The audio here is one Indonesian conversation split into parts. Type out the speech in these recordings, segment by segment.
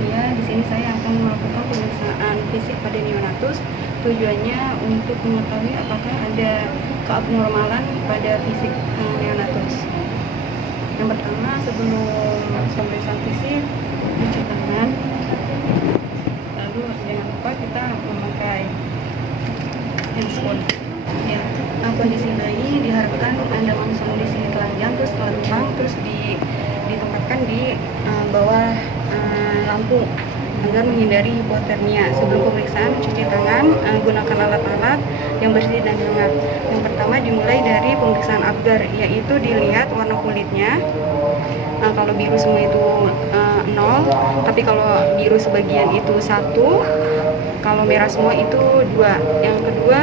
Ya, di sini saya akan melakukan pemeriksaan fisik pada neonatus. Tujuannya untuk mengetahui apakah ada keabnormalan pada fisik neonatus. Yang pertama, sebelum pemeriksaan fisik, cuci tangan. Lalu jangan lupa kita memakai handphone. Ya, kondisi bayi diharapkan Anda langsung di sini telanjang, terus telanjang, terus ditempatkan di bawah lampu agar menghindari hipotermia. Sebelum pemeriksaan, cuci tangan, gunakan alat-alat yang bersih dan hangat. Yang pertama dimulai dari pemeriksaan Apgar, yaitu dilihat warna kulitnya. Kalau biru semua itu 0, tapi kalau biru sebagian itu 1, kalau merah semua itu 2. Yang kedua,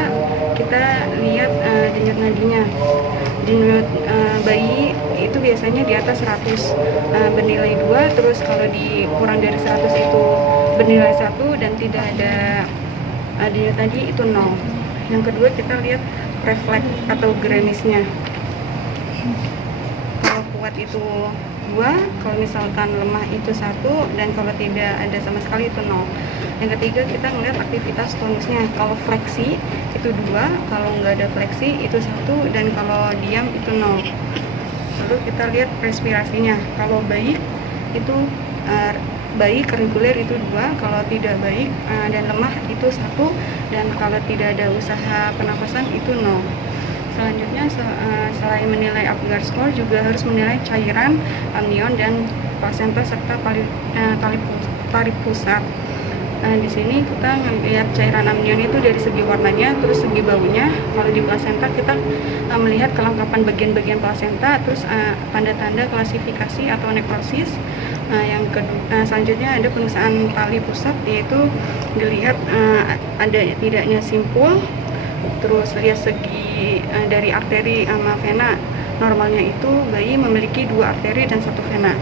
kita lihat denyut nadinya. Denyut bayi itu biasanya di atas 100 bernilai 2, terus kalau kurang dari 100 itu bernilai 1 dan tidak ada denyut nadi itu 0. Yang kedua, kita lihat refleks atau grenisnya. Kalau kuat itu 2, kalau misalkan lemah itu 1, dan kalau tidak ada sama sekali itu 0. Yang ketiga, kita melihat aktivitas tonusnya. Kalau fleksi itu 2, kalau nggak ada fleksi itu 1, dan kalau diam itu 0. Lalu kita lihat respirasinya. Kalau baik itu baik reguler itu 2, kalau tidak baik dan lemah itu 1, dan kalau tidak ada usaha pernapasan itu 0. Selanjutnya, selain menilai Apgar score, juga harus menilai cairan amnion dan plasenta serta tali pusat. Di sini kita melihat cairan amnion itu dari segi warnanya, terus segi baunya. Kalau di plasenta kita melihat kelengkapan bagian-bagian plasenta, terus tanda-tanda klasifikasi atau nekrosis. Selanjutnya ada pemeriksaan tali pusat, yaitu dilihat ada tidaknya simpul, terus lihat segi dari arteri sama vena. Normalnya itu bayi memiliki 2 arteri dan 1 vena.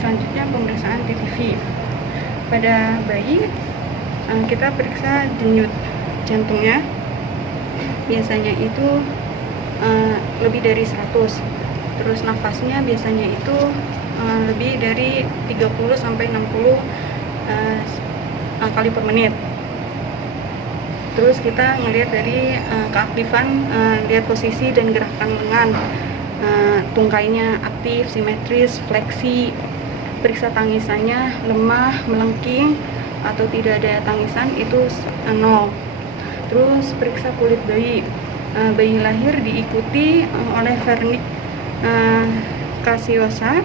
Selanjutnya pemeriksaan TTV. Pada bayi kita periksa denyut jantungnya, biasanya itu lebih dari 100. Terus nafasnya biasanya itu lebih dari 30-60 kali per menit. Terus kita melihat dari keaktifan, lihat posisi dan gerakan lengan, tungkainya aktif, simetris, fleksi. Periksa tangisannya, lemah, melengking, atau tidak ada tangisan itu 0. Terus periksa kulit bayi. Bayi lahir diikuti oleh vernik caseosa.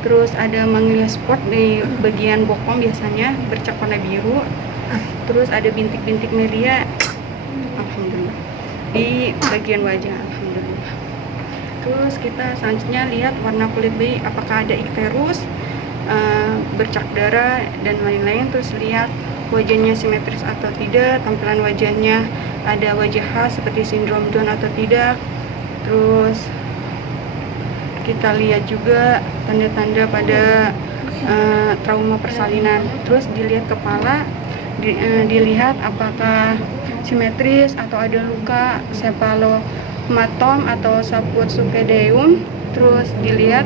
Terus ada manglia spot di bagian bokong, biasanya bercak warna biru. Terus ada bintik-bintik media, alhamdulillah, di bagian wajah, alhamdulillah. Terus kita selanjutnya lihat warna kulit bayi, apakah ada ikterus, bercak darah, dan lain-lain. Terus lihat wajahnya simetris atau tidak, tampilan wajahnya ada wajah khas seperti sindrom Down atau tidak. Terus kita lihat juga tanda-tanda pada trauma persalinan. Terus dilihat kepala, dilihat apakah simetris atau ada luka cephalomatom atau saput supedeum. Terus dilihat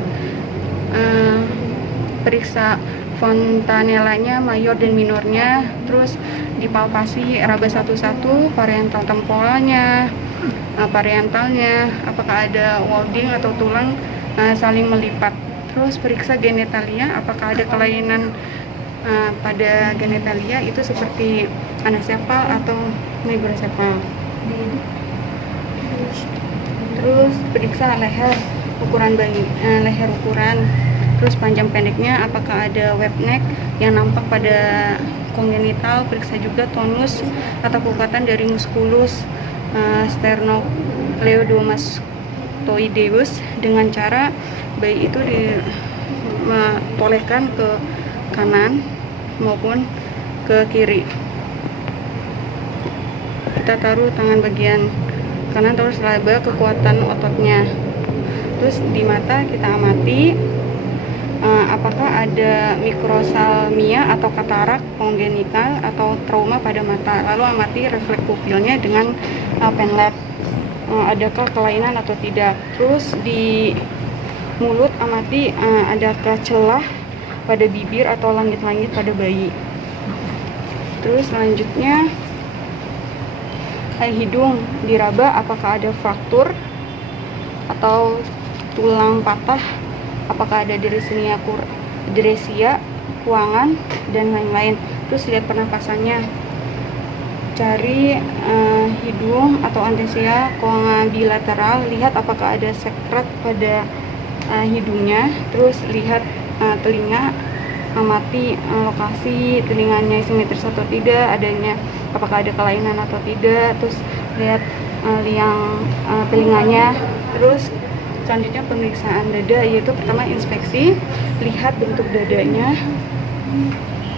periksa fontanellanya, mayor dan minornya. Terus dipalpasi raba satu-satu, parietal temporalnya, parientalnya, apakah ada walding atau tulang saling melipat. Terus periksa genitalia, apakah ada kelainan pada genitalia itu seperti anasepal atau mikrosepal. Terus periksa leher, ukuran bayi, leher ukuran, terus panjang pendeknya, apakah ada web neck yang nampak pada kongenital. Periksa juga tonus atau kekuatan dari muskulus sternocleidomastoideus dengan cara bayi itu ditolehkan ke kanan maupun ke kiri. Kita taruh tangan bagian kanan, terus laba kekuatan ototnya. Terus di mata kita amati apakah ada mikrosalmia atau katarak kongenital atau trauma pada mata. Lalu amati refleks pupilnya dengan penlab, adakah kelainan atau tidak. Terus di mulut amati adakah celah pada bibir atau langit-langit pada bayi. Terus selanjutnya hidung diraba, apakah ada fraktur atau tulang patah, apakah ada dresia, kuangan, dan lain-lain. Terus lihat pernapasannya, cari hidung atau antesia kuangan bilateral, lihat apakah ada sekret pada hidungnya. Terus lihat telinga, amati lokasi telinganya simetris atau tidak, adanya apakah ada kelainan atau tidak. Terus lihat liang telinganya. Terus selanjutnya pemeriksaan dada, yaitu pertama inspeksi, lihat bentuk dadanya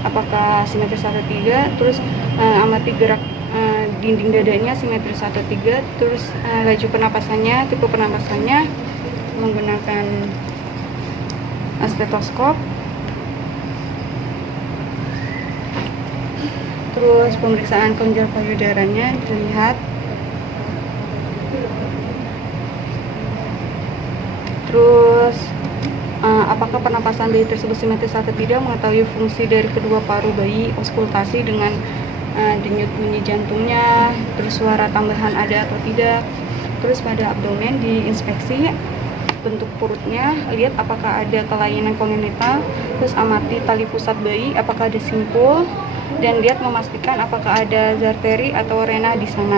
apakah simetris atau tidak. Terus amati gerak dinding dadanya simetris atau tidak. Terus laju pernapasannya, tipe pernapasannya menggunakan stetoskop. Terus pemeriksaan kelenjar payudaranya dilihat. Terus apakah pernapasan bayi tersebut simetris atau tidak, mengetahui fungsi dari kedua paru bayi, auskultasi dengan denyut bunyi jantungnya, terus suara tambahan ada atau tidak. Terus pada abdomen diinspeksi bentuk perutnya, lihat apakah ada kelainan kongenital. Terus amati tali pusat bayi, apakah ada simpul, dan lihat memastikan apakah ada zarteri atau rena di sana.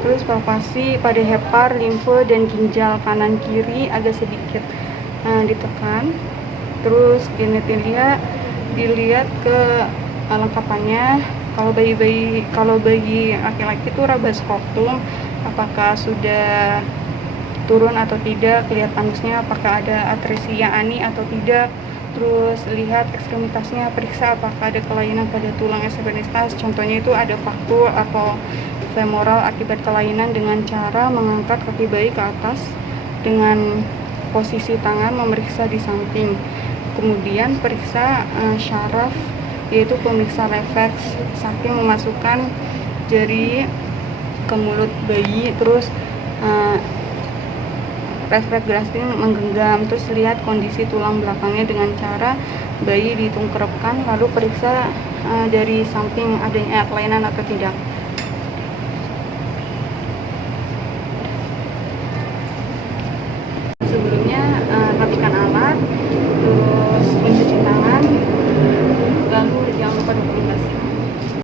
Terus palpasi pada hepar, limfe, dan ginjal kanan kiri agak sedikit ditekan. Terus genetilia dilihat ke lengkapannya. Kalau bayi laki-laki itu raba skrotum, apakah sudah turun atau tidak, lihat anusnya apakah ada atresia ani atau tidak. Terus lihat ekstremitasnya, periksa apakah ada kelainan pada tulang ekstremitas, contohnya itu ada fraktur atau femoral akibat kelainan, dengan cara mengangkat kaki bayi ke atas dengan posisi tangan memeriksa di samping. Kemudian periksa syaraf, yaitu pemeriksa refleks saking memasukkan jari ke mulut bayi. Terus refleks grasping menggenggam. Terus lihat kondisi tulang belakangnya dengan cara bayi ditungkrepkan, lalu periksa dari samping adanya kelainan atau tidak.